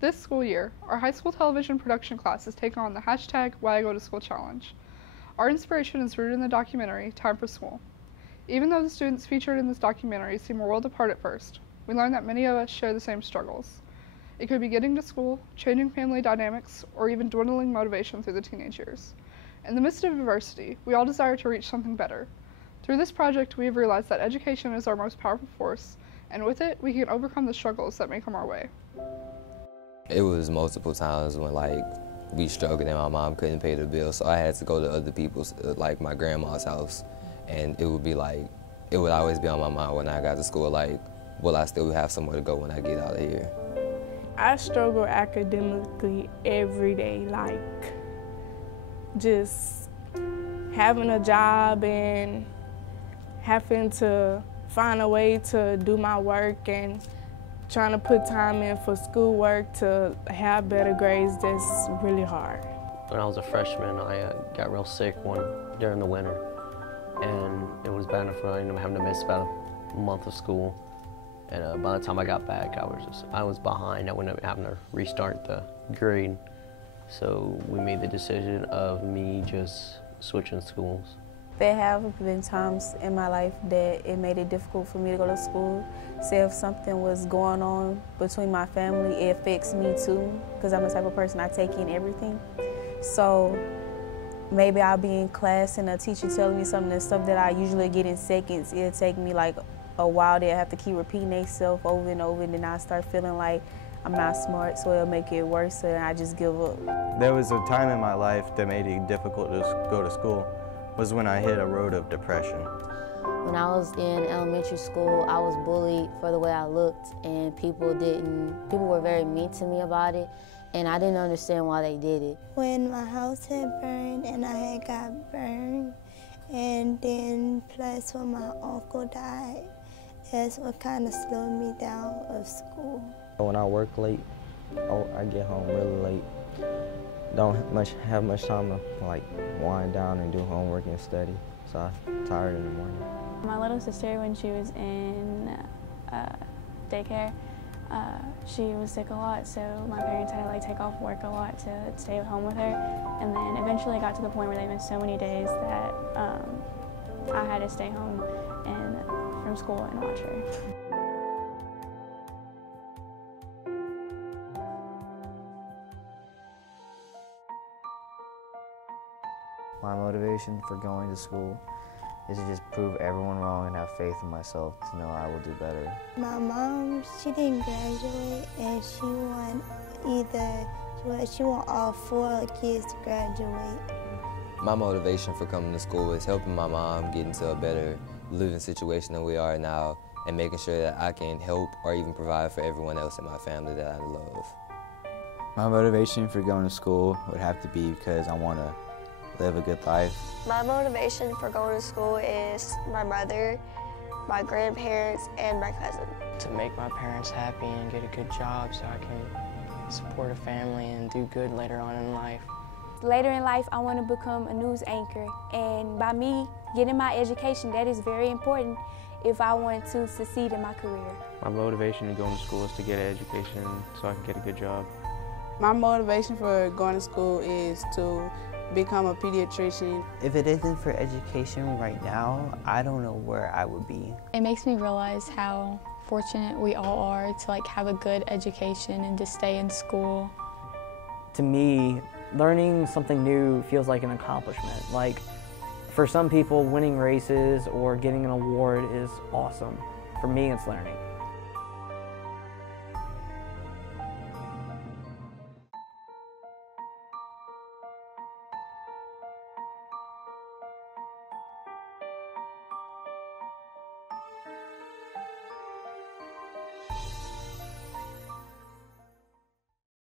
This school year, our high school television production class has taken on the hashtag Why I Go to School challenge. Our inspiration is rooted in the documentary Time for School. Even though the students featured in this documentary seem a world apart at first, we learned that many of us share the same struggles. It could be getting to school, changing family dynamics, or even dwindling motivation through the teenage years. In the midst of adversity, we all desire to reach something better. Through this project, we have realized that education is our most powerful force, and with it, we can overcome the struggles that may come our way. It was multiple times when we struggled and my mom couldn't pay the bill, so I had to go to other people's, like my grandma's house, and it would always be on my mind when I got to school, will I still have somewhere to go when I get out of here? I struggle academically every day, just having a job and having to find a way to do my work and trying to put time in for schoolwork to have better grades. That's really hard. When I was a freshman, I got real sick during the winter, and it was bad enough for me having to miss about a month of school. And by the time I got back, I was behind. I wouldn't having to restart the grade. So we made the decision of me just switching schools. There have been times in my life that it made it difficult for me to go to school. Say if something was going on between my family, it affects me too, because I'm the type of person I take in everything. So maybe I'll be in class and a teacher telling me something, and stuff that I usually get in seconds, it'll take me a while. They'll have to keep repeating themselves over and over, and then I start feeling like I'm not smart, so it'll make it worse, and I just give up. There was a time in my life that made it difficult to go to school, was when I hit a road of depression. When I was in elementary school, I was bullied for the way I looked, and people were very mean to me about it, and I didn't understand why they did it. When my house had burned and I had got burned, and then plus when my uncle died, that's what kind of slowed me down of school. When I work late, I get home really late. Don't have much time to wind down and do homework and study, so I'm tired in the morning. My little sister, when she was in daycare, she was sick a lot, so my parents had to take off work a lot to stay at home with her, and then eventually it got to the point where they missed so many days that I had to stay home from school and watch her. My motivation for going to school is to just prove everyone wrong and have faith in myself to know I will do better. My mom, she didn't graduate, and she want all 4 kids to graduate. My motivation for coming to school is helping my mom get into a better living situation than we are now, and making sure that I can help or even provide for everyone else in my family that I love. My motivation for going to school would have to be because I want to live a good life. My motivation for going to school is my mother, my grandparents, and my cousin. To make my parents happy and get a good job so I can support a family and do good later on in life. Later in life, I want to become a news anchor, and by me getting my education, that is very important if I want to succeed in my career. My motivation to going to school is to get an education so I can get a good job. My motivation for going to school is to become a pediatrician. If it isn't for education right now, I don't know where I would be. It makes me realize how fortunate we all are to have a good education and to stay in school. To me, learning something new feels like an accomplishment. For some people, winning races or getting an award is awesome. For me, it's learning.